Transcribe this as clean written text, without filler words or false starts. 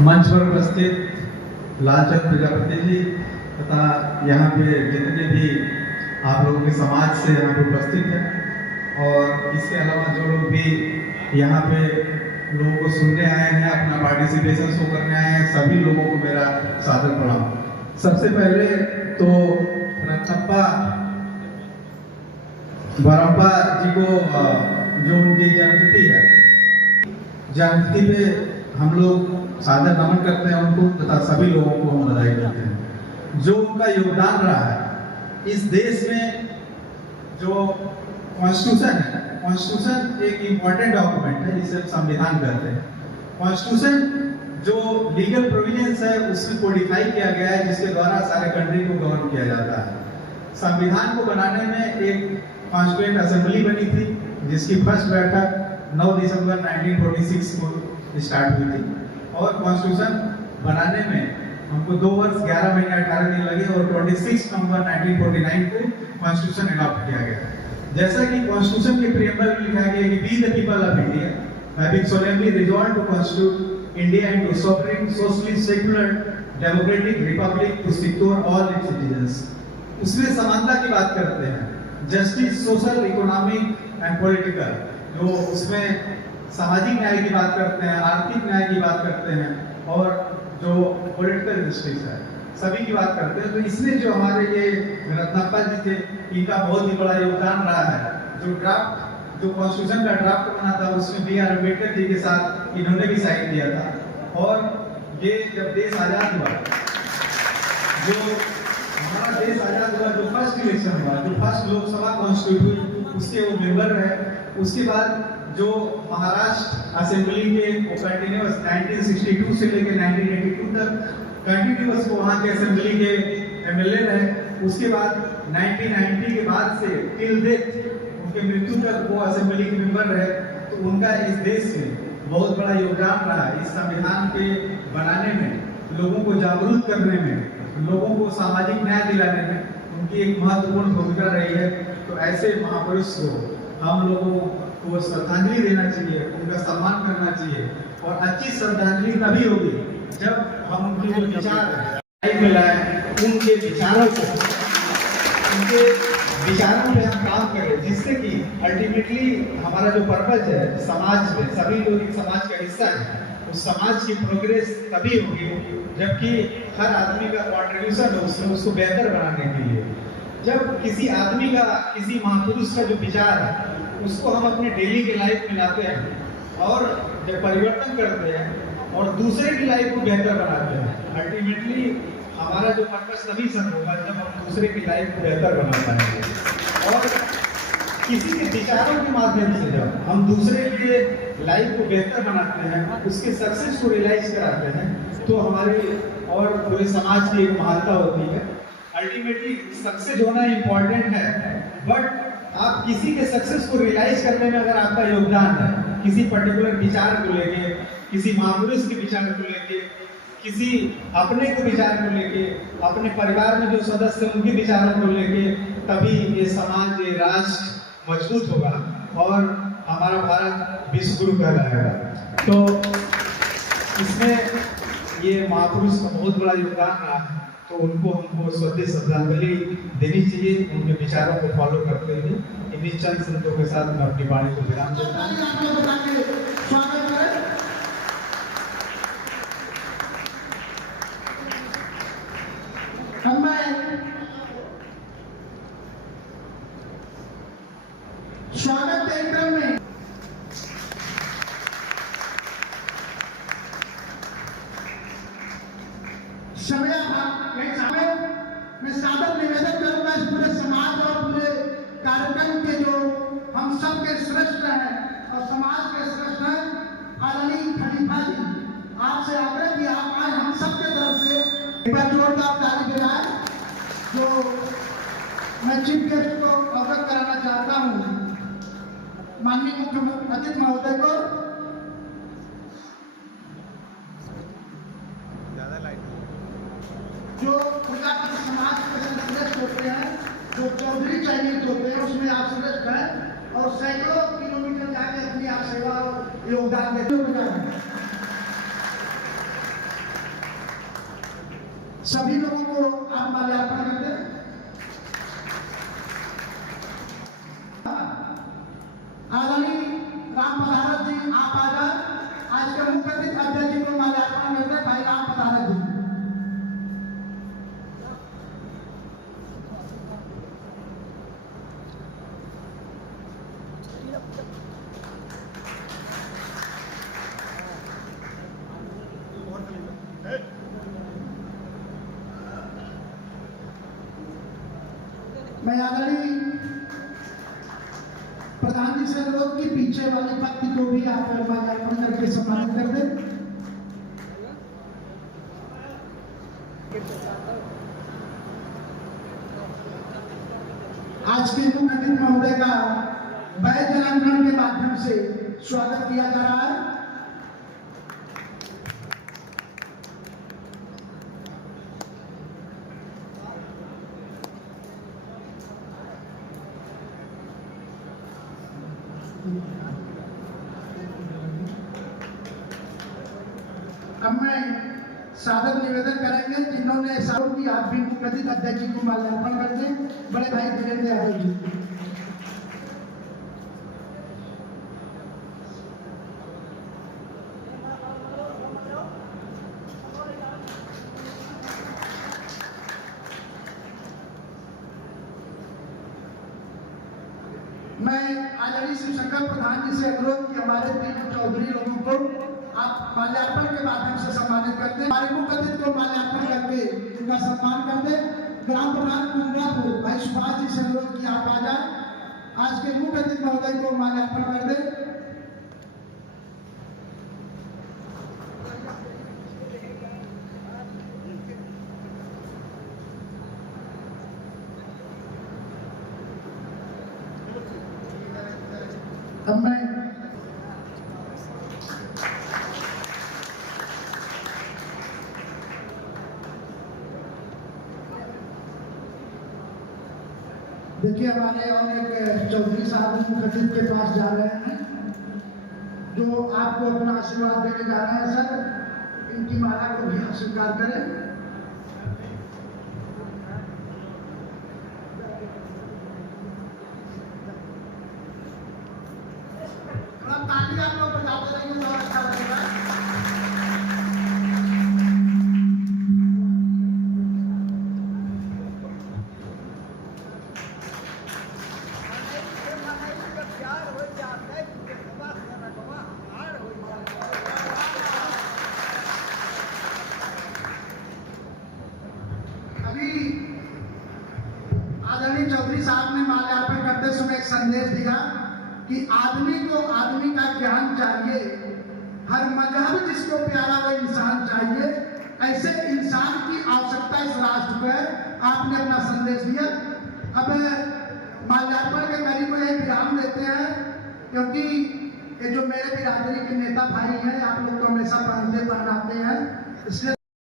मंच पर उपस्थित लालचंद प्रजापति जी तथा यहाँ पे जितने भी आप लोगों के समाज से यहाँ पे उपस्थित हैं और इसके अलावा जो लोग भी यहाँ पे लोगों को सुनने आए हैं, अपना पार्टिसिपेशन शो करने आए हैं, सभी लोगों को मेरा सादर प्रणाम। सबसे पहले तो रत्नप्पा बरप्पा जी को जो उनकी जन्मतिथि है, जन्मतिथि पे हम लोग सादर नमन करते हैं उनको तथा सभी लोगों को हम बधाई देते हैं। जो उनका योगदान रहा है इस देश में, जो कॉन्स्टिट्यूशन है, कॉन्स्टिट्यूशन एक इम्पॉर्टेंट डॉक्यूमेंट है जिसे संविधान कहते हैं। कॉन्स्टिट्यूशन जो लीगल प्रोविजंस है उसमें कोडिफाई किया गया है जिसके द्वारा सारे कंट्री को गवर्न किया जाता है। संविधान को बनाने में एक कॉन्स्टिट्यूएंट असेंबली बनी थी जिसकी फर्स्ट बैठक 9 दिसंबर 1946 को स्टार्ट हुई थी और कॉन्स्टिट्यूशन बनाने में हमको 2 वर्ष 11 महीने 18 दिन लगे और 26 नवंबर 1949 को कॉन्स्टिट्यूशन अडॉप्ट किया गया। जैसा कि कॉन्स्टिट्यूशन के प्रीएम्बल में लिखा गया कि we the people of India having solemnly resolve to constitute India into sovereign socialist secular democratic republic to secure all its citizens. उसमें समानता की बात करते हैं, justice, social, economic and political, जो उसमें सामाजिक न्याय की बात करते हैं, आर्थिक न्याय की बात करते हैं और जो पॉलिटिकल जस्टिस है सभी की बात करते हैं। तो इसमें जो हमारे ये रत्नप्पा जी थे इनका बहुत ही बड़ा योगदान रहा है। जो ड्राफ्ट, जो कॉन्स्टिट्यूशन का ड्राफ्ट बना था उसमें बी आर अम्बेडकर जी के साथ इन्होंने भी साइन किया था। और ये जब देश आजाद हुआ, जो हमारा देश आजाद हुआ, जो फर्स्ट इलेक्शन हुआ, जो फर्स्ट लोकसभा कॉन्स्टिट्यूट हुई उसके वो मेंबर रहे। उसके बाद जो महाराष्ट्र असेंबली के कंटिन्यूअस 1962 से लेकर 1982 तक कंटिन्यूअस वहाँ के असेंबली के एमएलए रहे। उसके बाद 1990 के बाद से टिल डेथ, उनके मृत्यु तक वो असेंबली के मेंबर रहे। तो उनका इस देश में बहुत बड़ा योगदान रहा। इस संविधान के बनाने में, लोगों को जागरूक करने में, लोगों को सामाजिक न्याय दिलाने में उनकी एक महत्वपूर्ण भूमिका रही है। तो ऐसे महापुरुष को हम लोगों को श्रद्धांजलि देना चाहिए, उनका सम्मान करना चाहिए। और अच्छी श्रद्धांजलि तभी होगी जब हम उनके जो विचार मिलाएं, उनके विचारों को, उनके विचारों पे हम काम करें, जिससे कि अल्टीमेटली हमारा जो पर्पज है समाज में, सभी लोग एक समाज का हिस्सा है, उस समाज की प्रोग्रेस तभी होगी जबकि हर आदमी का कॉन्ट्रीब्यूशन है उसमें, उसको बेहतर बनाने के लिए। जब किसी आदमी का, किसी महापुरुष का जो विचार है उसको हम अपने डेली की लाइफ में लाते हैं और जब परिवर्तन करते हैं और दूसरे की लाइफ को बेहतर बनाते हैं, अल्टीमेटली हमारा जो पर्पस तभी सर होगा जब हम दूसरे की लाइफ को बेहतर बना पाएंगे। और किसी के विचारों के माध्यम से जब हम दूसरे के लाइफ को बेहतर बनाते हैं, उसके सक्सेस को रियलाइज कराते हैं, तो हमारे और पूरे समाज की एक महानता होती है। अल्टीमेटली सक्सेस होना इम्पोर्टेंट है, बट आप किसी के सक्सेस को रियलाइज करने में अगर आपका योगदान है, किसी पर्टिकुलर विचार को लेके, किसी महापुरुष के विचार को लेके, किसी अपने को विचार को लेके, अपने परिवार में जो सदस्य हैं उनके विचारों को लेके, तभी ये समाज, ये राष्ट्र मजबूत होगा और हमारा भारत विश्व गुरु कहलाएगा। तो इसमें ये महापुरुष का बहुत बड़ा योगदान रहा है, तो उनको हमको श्रद्धांजलि देनी चाहिए, उनके विचारों को फॉलो करते हुए। इन्हीं चंद शब्दों के साथ मैं अपनी वाणी को विराम देता हूँ। स्वागत कार्यक्रम में मैं सादर निवेदन करूंगा इस पूरे समाज और पूरे कार्यक्रम के जो हम सब के श्रेष्ठ हैं और समाज के श्रेष्ठ हैं आदरणीय खलीफा जी, आपसे आग्रह किया आप आज हम सब के तरफ से एक बार जोरदार ताली बजाएं। जो मैं चीफ गेस्ट को अवगत कराना चाहता हूँ माननीय मुख्यमंत्री अतिथि महोदय को। जो प्रजापति समाज के श्रेष्ठ होते हैं, जो चौधरी चयनित होते हैं, उसमें आप श्रेष्ठ हैं और सैकड़ों किलोमीटर जाके अपनी आप सेवा और योगदान देते हैं। सभी लोगों को आप माल्यार्पण करते हैं। आदरणीय राम पधारत जी, आप आ जाए। आज के मुख्य अध्यक्ष जी को माल्यार्पण करते हैं, भाई राम पधारत जी। मैं आदरणीय प्रधान जी से अनुरोध की पीछे वाली पंक्ति को भी आप माल्यार्पण करके सम्मानित कर दें। आज के मुख्य अतिथि महोदय का वैध जलांकरण के माध्यम से स्वागत किया जा रहा है। अब मैं सादर निवेदन करेंगे जिन्होंने सारों की आप भी मुख्य अध्यक्ष जी को माल्यार्पण कर दें, बड़े भाई धीरेन्द्र यादव जी। मैं आदरणीय शिवशंकर प्रधान जी से अनुरोध कि हमारे 3 चौधरी लोगों को आप माल्यार्पण के माध्यम से सम्मानित करते हैं। हमारे मुख्य अतिथि को माल्यार्पण करके उनका सम्मान करते हैं। ग्राम प्रधान कुंद्रापुर भाई सुभाष जी से अनुरोध कि आप आ जाए। आज के मुख्य अतिथि महोदय को माल्यार्पण कर दें। अब मैं देखिए हमारे और एक चौधरी साहब मुख्य अतिथि के पास जा रहे हैं जो आपको अपना आशीर्वाद देने जा रहे हैं। सर, इनकी माला को भी आप स्वीकार करें। ताली आप लोग बजाते रहिए तो अच्छा लगेगा। अभी आदरणीय चौधरी साहब ने माल्यार्पण करते समय एक संदेश दिया कि आदमी को आदमी का ज्ञान चाहिए, हर मजहब जिसको प्यारा वो इंसान चाहिए। ऐसे इंसान की आवश्यकता इस राष्ट्र को है। आपने अपना संदेश दिया। अब माल्यार्पण के करीब में एक विराम देते हैं, क्योंकि ये जो मेरे बिरादरी के नेता भाई हैं, आप लोग तो हमेशा पहनते पहनाते हैं, इसलिए